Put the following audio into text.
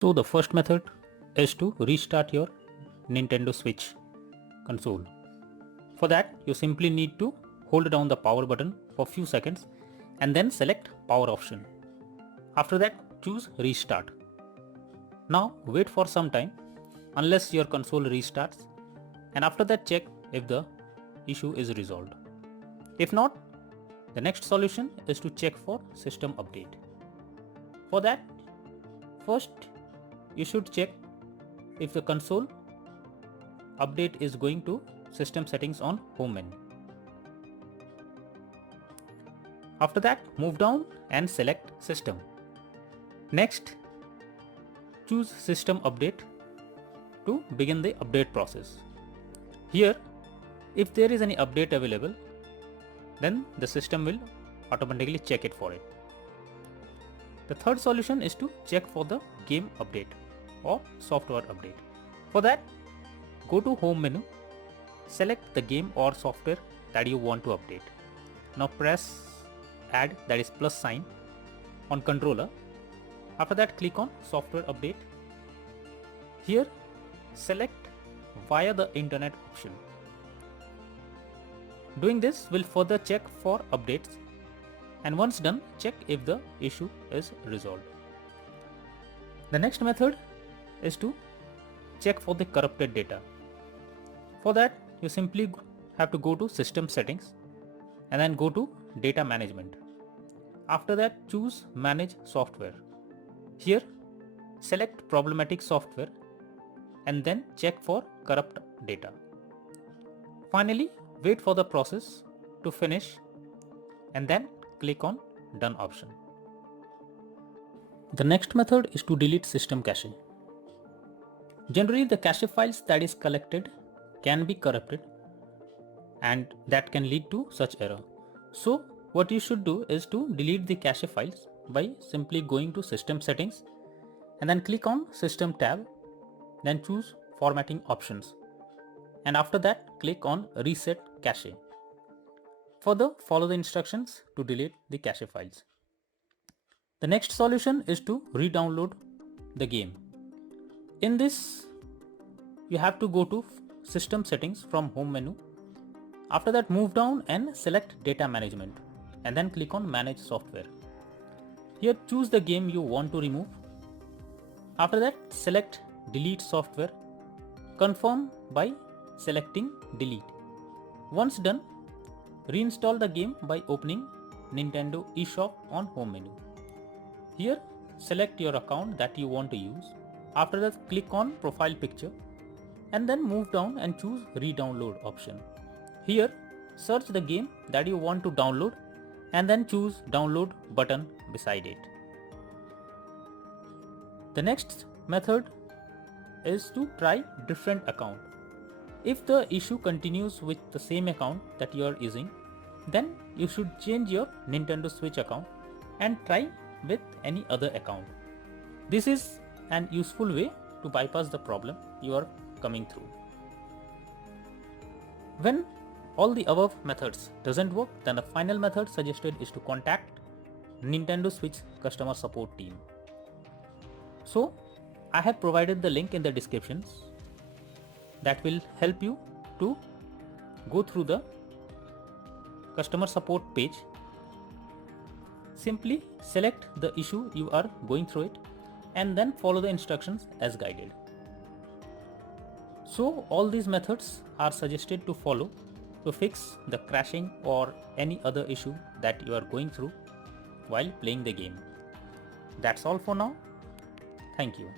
So the first method is to restart your Nintendo Switch console. For that, you simply need to hold down the power button for few seconds and then select power option. After that, choose restart. Now wait for some time unless your console restarts, and after that check if the issue is resolved. If not, the next solution is to check for system update. For that, first you should check if the console update is going to system settings on home menu. After that, move down and select system. Next, choose system update to begin the update process. Here, if there is any update available, then the system will automatically check it for it. The third solution is to check for the game update or software update. For that, go to home menu, select the game or software that you want to update. Now press add, that is plus sign, on controller. After that, click on software update. Here, select via the internet option. Doing this will further check for updates, and once done, check if the issue is resolved. The next method is to check for the corrupted data. For that, you simply have to go to system settings and then go to data management. After that, choose manage software. Here, select problematic software and then check for corrupt data. Finally, wait for the process to finish and then click on done option. The next method is to delete system cache. Generally, the cache files that is collected can be corrupted and that can lead to such error. So what you should do is to delete the cache files by simply going to system settings and then click on system tab, then choose formatting options, and after that click on reset cache. Further, follow the instructions to delete the cache files. The next solution is to re-download the game. In this, you have to go to system settings from home menu. After that, move down and select data management and then click on manage software. Here, choose the game you want to remove. After that, select delete software. Confirm by selecting delete. Once done, reinstall the game by opening Nintendo eShop on home menu. Here, select your account that you want to use. After that, click on profile picture and then move down and choose re-download option. Here, search the game that you want to download and then choose download button beside it. The next method is to try different account. If the issue continues with the same account that you are using, then you should change your Nintendo Switch account and try with any other account. This is an useful way to bypass the problem you are coming through. When all the above methods doesn't work, then the final method suggested is to contact Nintendo Switch customer support team. So I have provided the link in the descriptions that will help you to go through the customer support page. Simply select the issue you are going through it and then follow the instructions as guided. So all these methods are suggested to follow to fix the crashing or any other issue that you are going through while playing the game. That's all for now. Thank you.